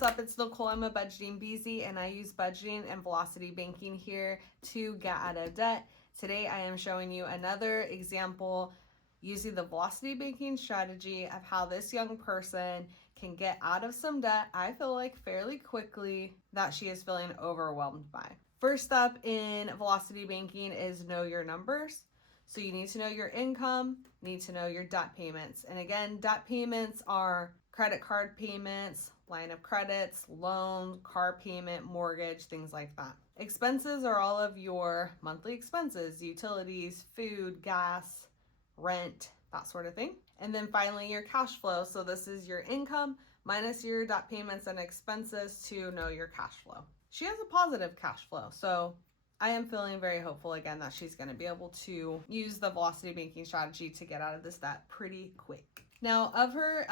what's up? It's Nicole. I'm a budgeting Beezy, and I use budgeting and velocity banking here to get out of debt. Today I am showing you another example using the velocity banking strategy of how this young person can get out of some debt, I feel like fairly quickly, that she is feeling overwhelmed by. First step in velocity banking is know your numbers. So you need to know your income, need to know your debt payments. And again, debt payments are credit card payments, line of credits, loan, car payment, mortgage, things like that. Expenses are all of your monthly expenses, utilities, food, gas, rent, that sort of thing. And then finally your cash flow. So this is your income minus your debt payments and expenses to know your cash flow. She has a positive cash flow. So I am feeling very hopeful again that she's going to be able to use the velocity banking strategy to get out of this debt pretty quick. Now, of her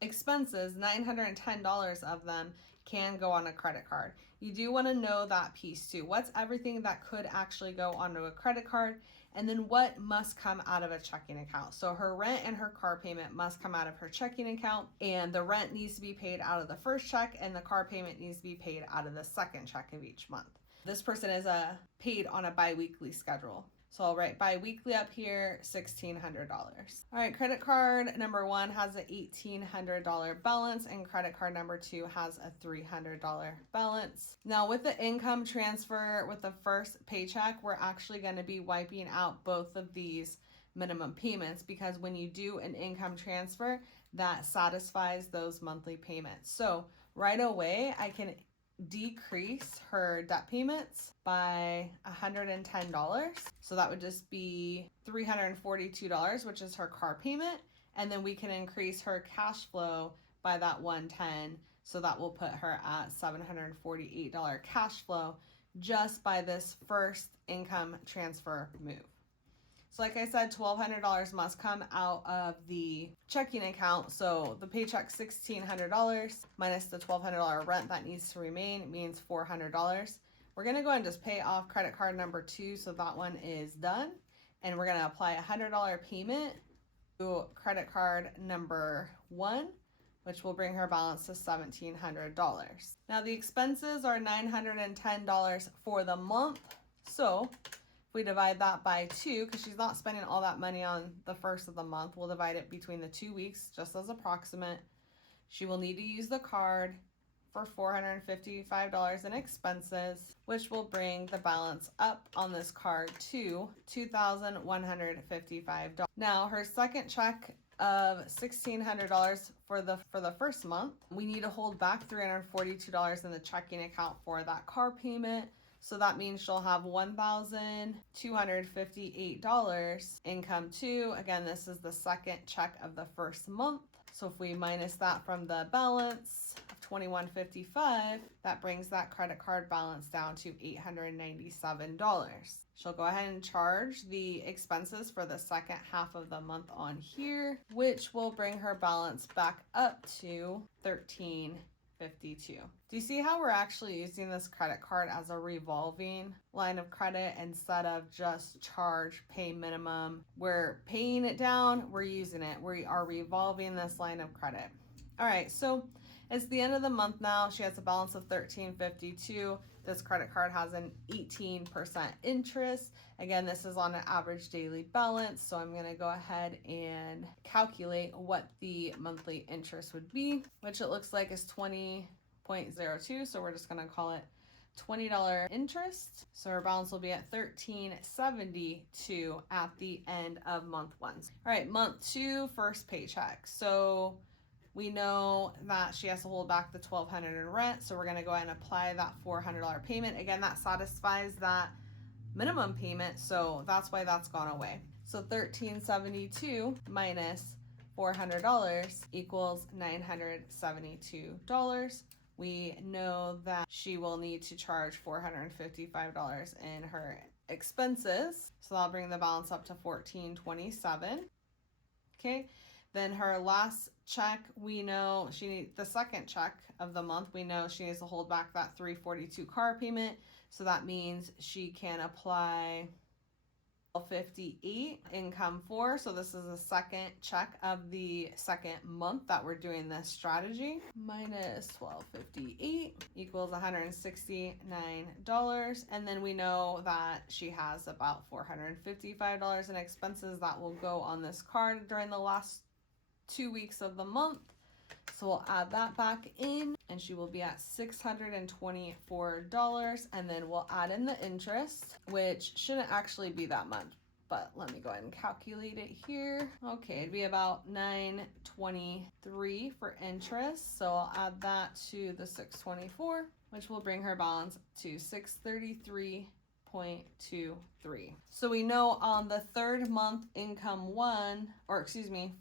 expenses, $910 of them can go on a credit card. You do want to know that piece too. What's everything that could actually go onto a credit card, and then what must come out of a checking account. So her rent and her car payment must come out of her checking account, and the rent needs to be paid out of the first check, and the car payment needs to be paid out of the second check of each month. This person is paid on a bi-weekly schedule. So I'll write bi-weekly up here, $1,600. All right, credit card number 1 has an $1,800 balance, and credit card number 2 has a $300 balance. Now with the income transfer, with the first paycheck, we're actually going to be wiping out both of these minimum payments, because when you do an income transfer, that satisfies those monthly payments. So right away, I can decrease her debt payments by $110. So that would just be $342, which is her car payment. And then we can increase her cash flow by that $110. So that will put her at $748 cash flow just by this first income transfer move. So like I said, $1,200 must come out of the checking account. So the paycheck's $1,600 minus the $1,200 rent that needs to remain means $400. We're going to go ahead and just pay off credit card number 2. So that one is done. And we're going to apply a $100 payment to credit card number 1, which will bring her balance to $1,700. Now the expenses are $910 for the month. So we divide that by 2, because she's not spending all that money on the first of the month. We'll divide it between the 2 weeks, just as approximate. She will need to use the card for $455 in expenses, which will bring the balance up on this card to $2,155. Now, her second check of $1,600 for the first month, we need to hold back $342 in the checking account for that car payment. So that means she'll have $1,258 income too. Again, this is the second check of the first month. So if we minus that from the balance of $2,155, that brings that credit card balance down to $897. She'll go ahead and charge the expenses for the second half of the month on here, which will bring her balance back up to $1,352. Do you see how we're actually using this credit card as a revolving line of credit instead of just charge, pay minimum? We're paying it down, we're using it. We are revolving this line of credit. All right, so it's the end of the month now. She has a balance of $1,352. This credit card has an 18% interest. Again, this is on an average daily balance. So I'm going to go ahead and calculate what the monthly interest would be, which it looks like is 20.02. So we're just going to call it $20 interest. So our balance will be at $1,372 at the end of month 1. All right, month 2, first paycheck. So we know that she has to hold back the $1,200 in rent, so we're going to go ahead and apply that $400 payment. Again, that satisfies that minimum payment, so that's why that's gone away. So $1,372 minus $400 equals $972. We know that she will need to charge $455 in her expenses, so that'll bring the balance up to $1,427. Okay. Then her last check, we know the second check of the month, we know she needs to hold back that $342 car payment. So that means she can apply $12.58 income for. So this is the second check of the second month that we're doing this strategy. Minus $12.58 equals $169. And then we know that she has about $455 in expenses that will go on this card during the last 2 weeks of the month. So we'll add that back in and she will be at $624. And then we'll add in the interest, which shouldn't actually be that much, but let me go ahead and calculate it here. Okay, it'd be about $923 for interest. So I'll add that to the $624, which will bring her balance to $633.23. So we know on the third month income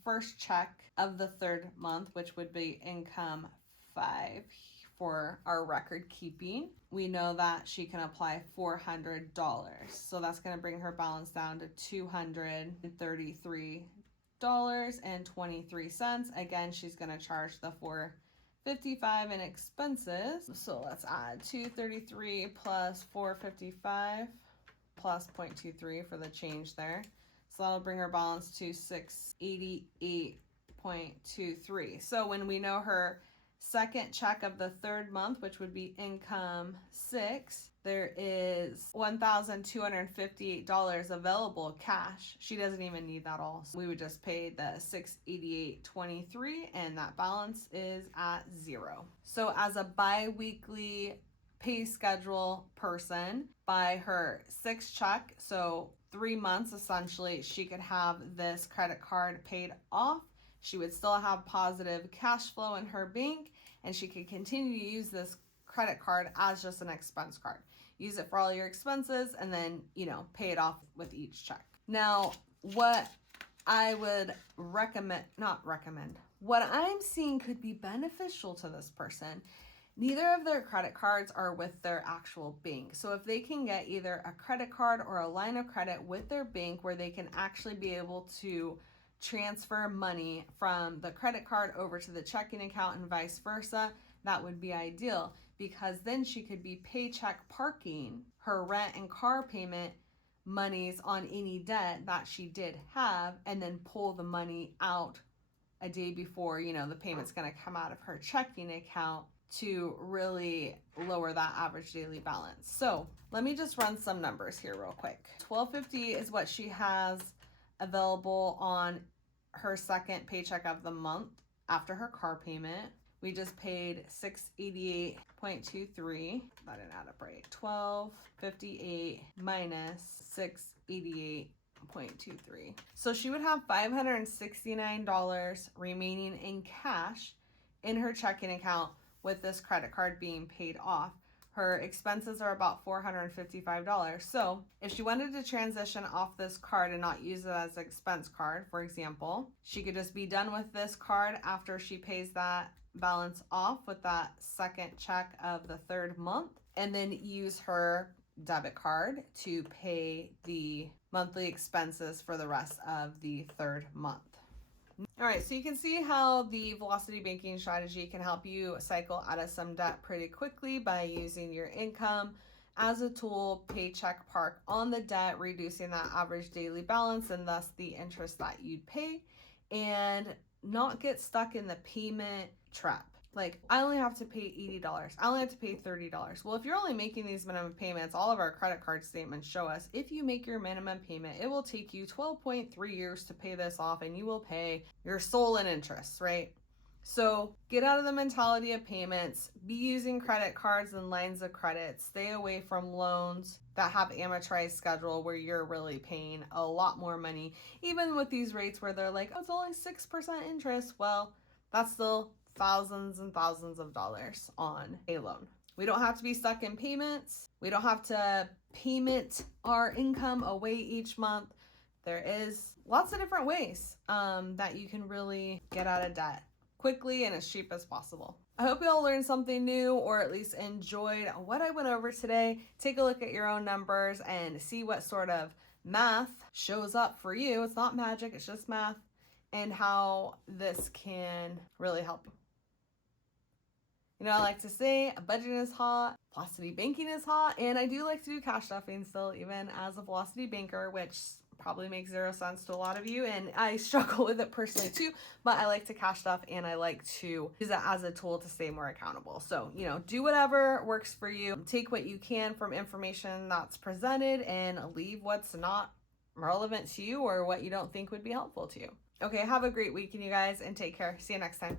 first check of the third month, which would be income 5 for our record keeping, we know that she can apply $400. So that's going to bring her balance down to $233.23. Again, she's going to charge the $455 in expenses. So let's add $233 plus $455 plus 0.23 for the change there. So that'll bring her balance to $688.23. So when we know her second check of the third month, which would be income 6, there is $1,258 available cash. She doesn't even need that all. So we would just pay the $688.23 and that balance is at 0. So as a bi-weekly pay schedule person, by her sixth check, so 3 months essentially, she could have this credit card paid off. She would still have positive cash flow in her bank, and she could continue to use this credit card as just an expense card. Use it for all your expenses and then, pay it off with each check. Now, what I would what I'm seeing could be beneficial to this person. Neither of their credit cards are with their actual bank. So if they can get either a credit card or a line of credit with their bank where they can actually be able to transfer money from the credit card over to the checking account and vice versa, that would be ideal, because then she could be paycheck parking her rent and car payment monies on any debt that she did have and then pull the money out a day before, the payment's going to come out of her checking account to really lower that average daily balance. So let me just run some numbers here real quick. $12.50 is what she has available on her second paycheck of the month after her car payment. We just paid $688.23. That didn't add up right. $12.58 minus $688.23. So she would have $569 remaining in cash in her checking account with this credit card being paid off. Her expenses are about $455. So if she wanted to transition off this card and not use it as an expense card, for example, she could just be done with this card after she pays that balance off with that second check of the third month, and then use her debit card to pay the monthly expenses for the rest of the third month. All right, so you can see how the velocity banking strategy can help you cycle out of some debt pretty quickly by using your income as a tool, paycheck park on the debt, reducing that average daily balance and thus the interest that you'd pay, and not get stuck in the payment trap. Like, I only have to pay $80. I only have to pay $30. Well, if you're only making these minimum payments, all of our credit card statements show us if you make your minimum payment, it will take you 12.3 years to pay this off, and you will pay your soul in interest, right? So get out of the mentality of payments, be using credit cards and lines of credit, stay away from loans that have amortized schedule where you're really paying a lot more money. Even with these rates where they're like, oh, it's only 6% interest. Well, that's still thousands and thousands of dollars on a loan. We don't have to be stuck in payments. We don't have to payment our income away each month. There is lots of different ways that you can really get out of debt quickly and as cheap as possible. I hope you all learned something new or at least enjoyed what I went over today. Take a look at your own numbers and see what sort of math shows up for you. It's not magic, it's just math, and how this can really help You know, I like to say budgeting is hot, velocity banking is hot, and I do like to do cash stuffing still, even as a velocity banker, which probably makes zero sense to a lot of you, and I struggle with it personally too, but I like to cash stuff and I like to use it as a tool to stay more accountable. So, you know, do whatever works for you. Take what you can from information that's presented and leave what's not relevant to you or what you don't think would be helpful to you. Okay, have a great weekend, you guys, and take care. See you next time.